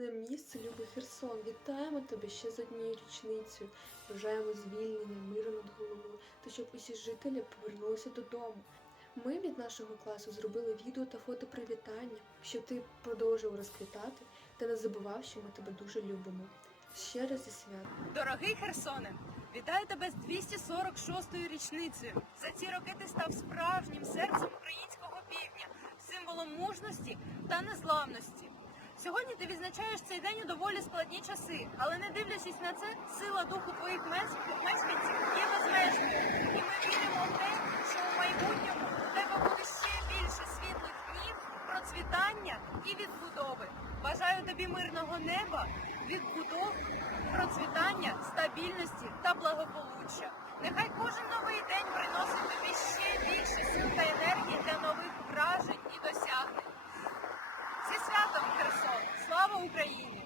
захисне місце, любий Херсон. Вітаємо тебе ще з однією річницею. Бажаємо звільнення, миру над головою та щоб усі жителі повернулися додому. Ми від нашого класу зробили відео та фото привітання, щоб ти продовжив розквітати та не забував, що ми тебе дуже любимо. Ще раз зі святом. Дорогий Херсоне, вітаю тебе з 246-ю річницею. За ці роки ти став справжнім серцем українського півдня, символом мужності та незламності. Сьогодні ти відзначаєш цей день у доволі складні часи, але не дивлячись на це, сила духу твоїх мешканців є безмежною. І ми віримо в те, що у майбутньому у тебе буде ще більше світлих днів, процвітання і відбудови. Бажаю тобі мирного неба, відбудов, процвітання, стабільності та благополуччя. Нехай кожен новий compra aí